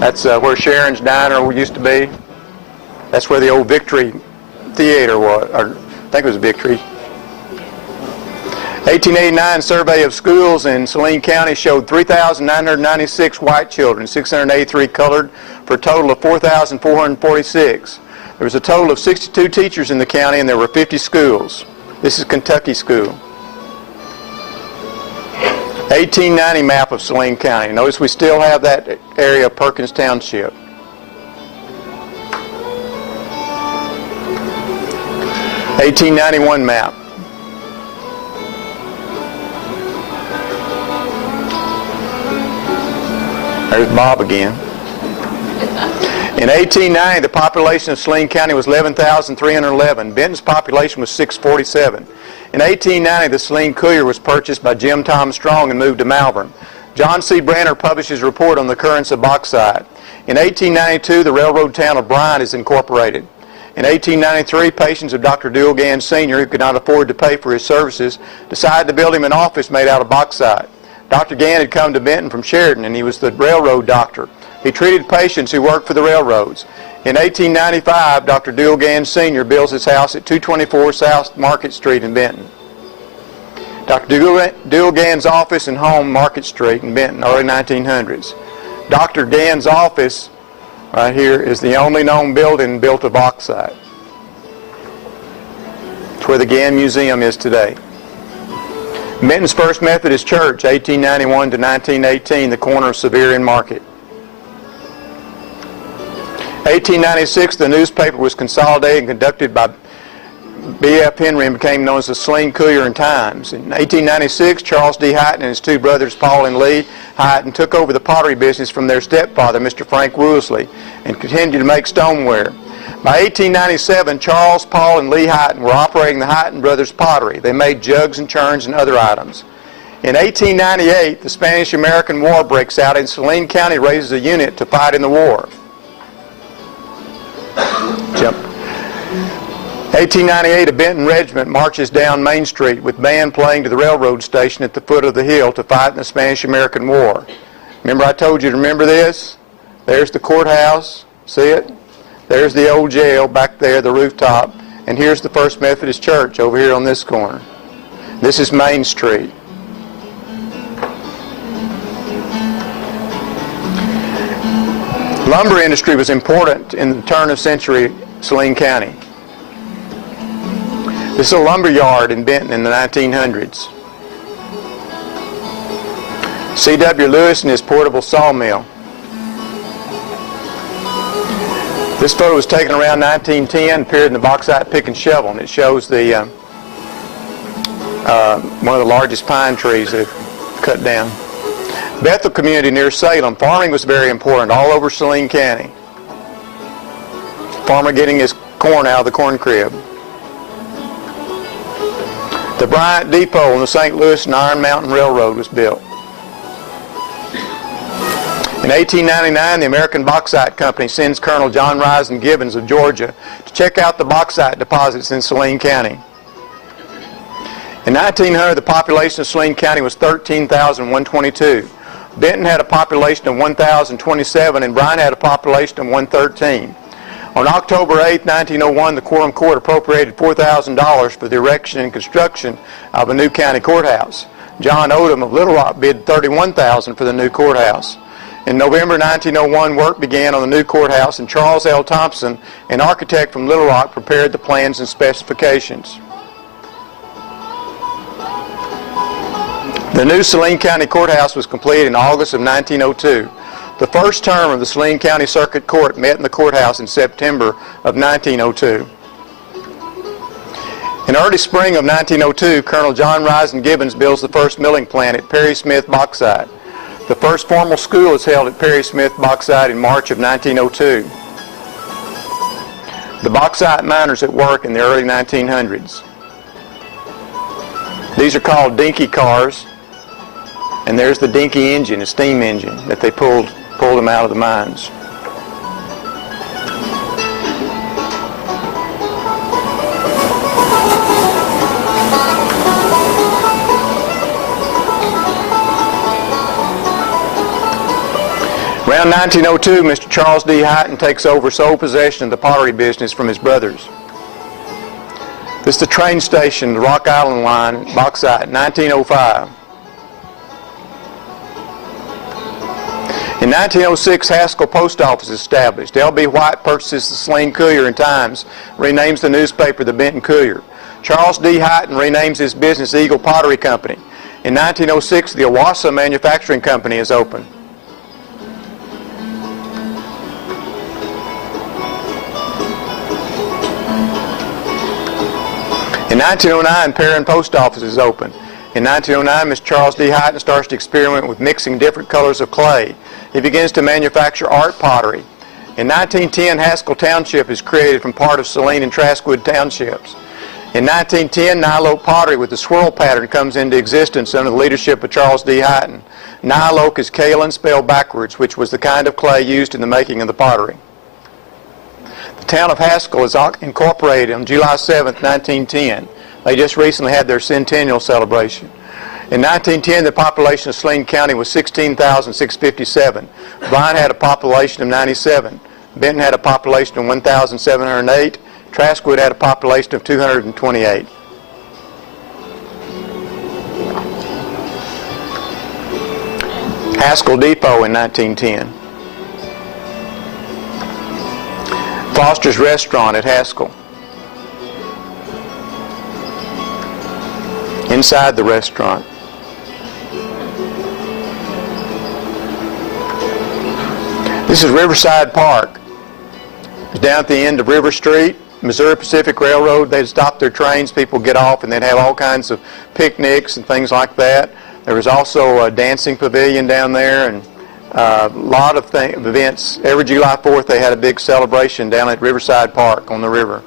That's where Sharon's Diner used to be. That's where the old Victory Theater was, or I think it was Victory. 1889 survey of schools in Saline County showed 3,996 white children, 683 colored, for a total of 4,446. There was a total of 62 teachers in the county, and there were 50 schools. This is Kentucky school. 1890 map of Saline County. Notice we still have that area of Perkins Township. (1891) map. There's Bob again. In 1890, the population of Saline County was 11,311. Benton's population was 647. In 1890, the Saline Courier was purchased by Jim Tom Strong and moved to Malvern. John C. Branner published his report on the occurrence of bauxite. In 1892, the railroad town of Bryan is incorporated. In 1893, patients of Dr. Duelgan Sr., who could not afford to pay for his services, decided to build him an office made out of bauxite. Dr. Gann had come to Benton from Sheridan, and he was the railroad doctor. He treated patients who worked for the railroads. In 1895, Dr. Duelgan Sr. builds his house at 224 South Market Street in Benton. Dr. Duelgan's office and home, Market Street in Benton, early 1900s. Dr. Gann's office, right here, is the only known building built of bauxite. It's where the Gann Museum is today. Benton's First Methodist Church, 1891 to 1918, the corner of Sevier and Market. 1896, the newspaper was consolidated and conducted by B.F. Henry and became known as the Saline Courier and Times. In 1896, Charles D. Hyten and his two brothers, Paul and Lee Hyten, took over the pottery business from their stepfather, Mr. Frank Woosley, and continued to make stoneware. By 1897, Charles, Paul, and Lee Hyten were operating the Hyten Brothers Pottery. They made jugs and churns and other items. In 1898, the Spanish-American War breaks out, and Saline County raises a unit to fight in the war. Jump. 1898, a Benton regiment marches down Main Street with band playing to the railroad station at the foot of the hill to fight in the Spanish-American War. Remember I told you to remember this? There's the courthouse. See it? There's the old jail back there, the rooftop. And here's the First Methodist Church over here on this corner. This is Main Street. Lumber industry was important in the turn of century Saline County. This is a lumber yard in Benton in the 1900s. C.W. Lewis and his portable sawmill. This photo was taken around 1910, appeared in the Bauxite Pick and Shovel, and it shows the one of the largest pine trees they've cut down. Bethel community near Salem, farming was very important all over Saline County. Farmer getting his corn out of the corn crib. The Bryant Depot on the St. Louis and Iron Mountain Railroad was built. In 1899, the American Bauxite Company sends Colonel John Risen Gibbons of Georgia to check out the bauxite deposits in Saline County. In 1900, the population of Saline County was 13,122. Benton had a population of 1,027, and Bryan had a population of 113. On October 8, 1901, the Quorum Court appropriated $4,000 for the erection and construction of a new county courthouse. John Odom of Little Rock bid $31,000 for the new courthouse. In November 1901, work began on the new courthouse, and Charles L. Thompson, an architect from Little Rock, prepared the plans and specifications. The new Saline County Courthouse was completed in August of 1902. The first term of the Saline County Circuit Court met in the courthouse in September of 1902. In early spring of 1902, Colonel John Risen Gibbons builds the first milling plant at Perry Smith Bauxite. The first formal school is held at Perry Smith Bauxite in March of 1902. The Bauxite Miners at work in the early 1900s. These are called dinky cars, and there's the dinky engine, a steam engine that they pulled them out of the mines. Around Around 1902, Mr. Charles D. Hyten takes over sole possession of the pottery business from his brothers. This is the train station, the Rock Island line, Bauxite, 1905. In 1906, Haskell Post Office is established. L.B. White purchases the Saline Courier and Times, renames the newspaper the Benton Courier. Charles D. Hyten renames his business Eagle Pottery Company. In 1906, the Owasso Manufacturing Company is opened. In 1909, Perrin Post Office is opened. In 1909, Mr. Charles D. Hyten starts to experiment with mixing different colors of clay. He begins to manufacture art pottery. In 1910, Haskell Township is created from part of Saline and Traskwood Townships. In 1910, Nyloke pottery with the swirl pattern comes into existence under the leadership of Charles D. Hyten. Nyloke is kaolin spelled backwards, which was the kind of clay used in the making of the pottery. The town of Haskell is incorporated on July 7, 1910. They just recently had their centennial celebration. In 1910, the population of Saline County was 16,657. Bryan had a population of 97. Benton had a population of 1,708. Traskwood had a population of 228. Haskell Depot in 1910. Foster's Restaurant at Haskell. Inside the restaurant. This is Riverside Park. It's down at the end of River Street. Missouri Pacific Railroad, they'd stop their trains, people would get off, and they'd have all kinds of picnics and things like that. There was also a dancing pavilion down there, and a lot of events. Every July 4th they had a big celebration down at Riverside Park on the river.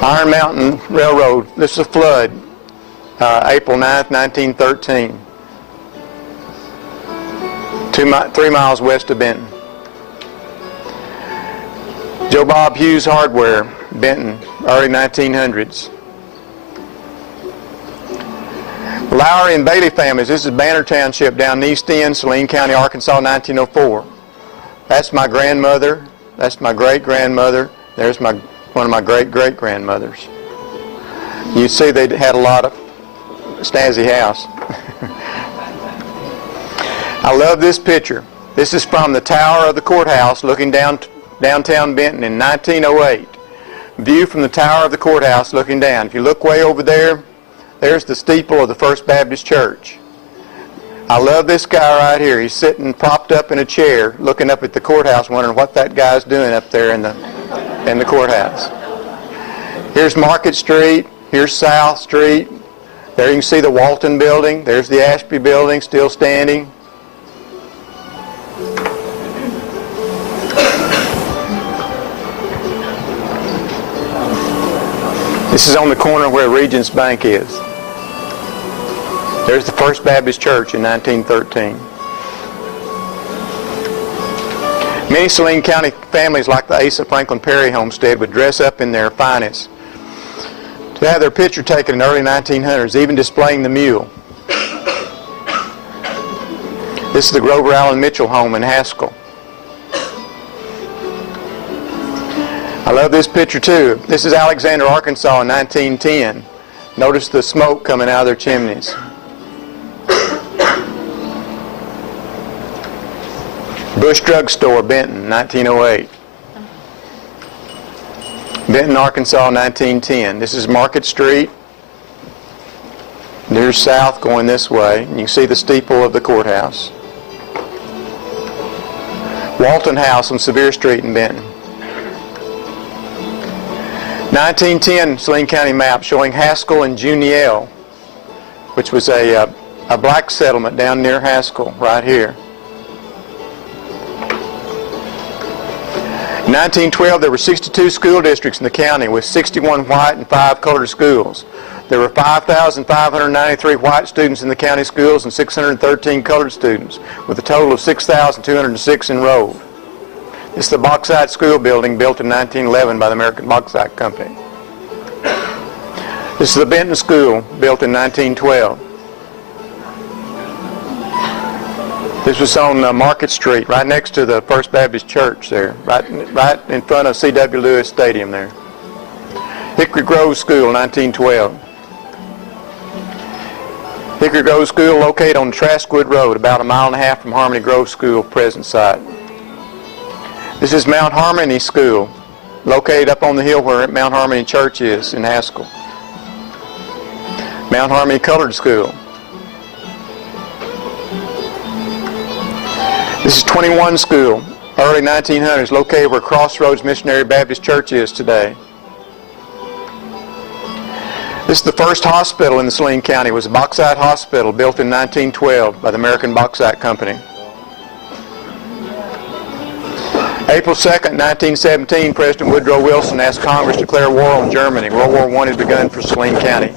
Iron Mountain Railroad, this is a flood, April 9th, 1913. 3 miles west of Benton. Joe Bob Hughes Hardware, Benton, early 1900s. Lowry and Bailey families, this is Banner Township down in East End, Saline County, Arkansas, 1904. That's my grandmother, that's my great-grandmother, there's one of my great-great-grandmothers. You see they had a lot of snazzy house. I love this picture. This is from the tower of the courthouse looking downtown Benton in 1908. View from the tower of the courthouse looking down. If you look way over there, there's the steeple of the First Baptist Church. I love this guy right here. He's sitting propped up in a chair looking up at the courthouse wondering what that guy's doing up there in the courthouse. Here's Market Street. Here's South Street. There you can see the Walton Building. There's the Ashby Building still standing. This is on the corner where Regents Bank is. There's the First Baptist Church in 1913. Many Saline County families like the Asa Franklin Perry homestead would dress up in their finest to have their picture taken in the early 1900s, even displaying the mule. This is the Grover Allen Mitchell home in Haskell. I love this picture too. This is Alexander, Arkansas in 1910. Notice the smoke coming out of their chimneys. Bush Drug Store, Benton, 1908. Benton, Arkansas, 1910. This is Market Street. There's south going this way. You can see the steeple of the courthouse. Walton House on Sevier Street in Benton. 1910 Saline County map showing Haskell and Juniel, which was a black settlement down near Haskell, right here. In 1912, there were 62 school districts in the county with 61 white and 5 colored schools. There were 5,593 white students in the county schools and 613 colored students, with a total of 6,206 enrolled. This is the Bauxite School building built in 1911 by the American Bauxite Company. This is the Benton School built in 1912. This was on Market Street, right next to the First Baptist Church there, right in front of C.W. Lewis Stadium there. Hickory Grove School, 1912. Hickory Grove School located on Traskwood Road, about 1.5 miles from Harmony Grove School present site. This is Mount Harmony School, located up on the hill where Mount Harmony Church is in Haskell. Mount Harmony Colored School. This is 21 School, early 1900s, located where Crossroads Missionary Baptist Church is today. This is the first hospital in the Saline County. It was a Bauxite Hospital built in 1912 by the American Bauxite Company. April 2nd, 1917, President Woodrow Wilson asked Congress to declare war on Germany. World War I had begun for Saline County.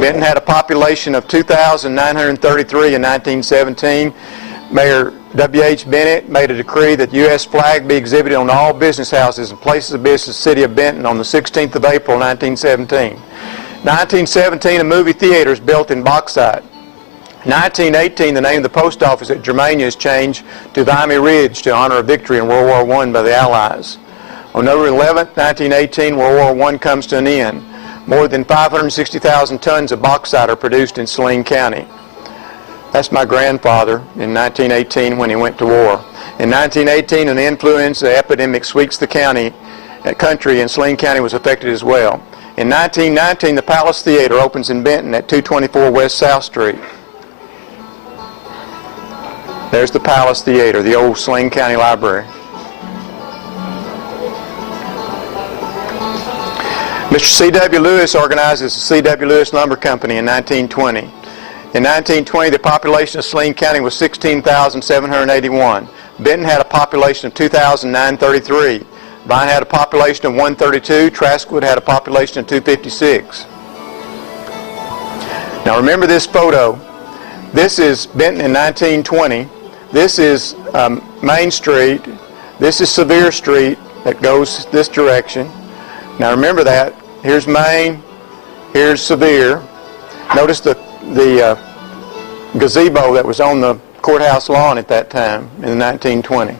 Benton had a population of 2,933 in 1917. Mayor W.H. Bennett made a decree that the U.S. flag be exhibited on all business houses and places of business in the city of Benton on the 16th of April, 1917. 1917, a movie theater was built in Bauxite. 1918, the name of the post office at Germania is changed to Vimy Ridge to honor a victory in World War I by the Allies. On November 11, 1918, World War I comes to an end. More than 560,000 tons of bauxite are produced in Saline County. That's my grandfather in 1918 when he went to war. In 1918, an influenza epidemic sweeps the country, and Saline County was affected as well. In 1919, the Palace Theater opens in Benton at 224 West South Street. There's the Palace Theater, the old Saline County Library. Mr. C.W. Lewis organizes the C.W. Lewis Lumber Company in 1920. In 1920, the population of Saline County was 16,781. Benton had a population of 2,933. Vine had a population of 132. Traskwood had a population of 256. Now remember this photo. This is Benton in 1920. This is Main Street. This is Sevier Street that goes this direction. Now remember that. Here's Main. Here's Sevier. Notice the gazebo that was on the courthouse lawn at that time in 1920.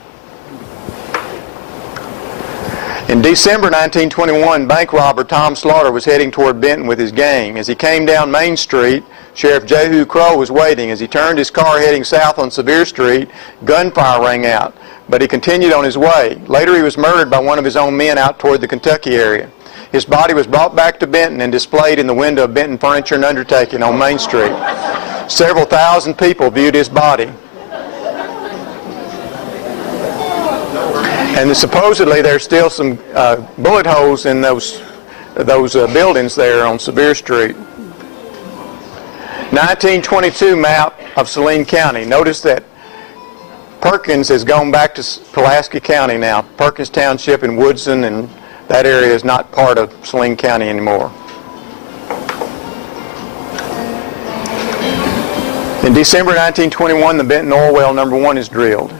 In December 1921, bank robber Tom Slaughter was heading toward Benton with his gang. As he came down Main Street, Sheriff Jehu Crow was waiting. As he turned his car heading south on Sevier Street, gunfire rang out, but he continued on his way. Later he was murdered by one of his own men out toward the Kentucky area. His body was brought back to Benton and displayed in the window of Benton Furniture and Undertaking on Main Street. Several thousand people viewed his body. And supposedly there's still some bullet holes in those buildings there on Sevier Street. 1922 map of Saline County. Notice that Perkins has gone back to Pulaski County now. Perkins Township and Woodson and that area is not part of Saline County anymore. In December 1921, the Benton Oil Well #1 is drilled.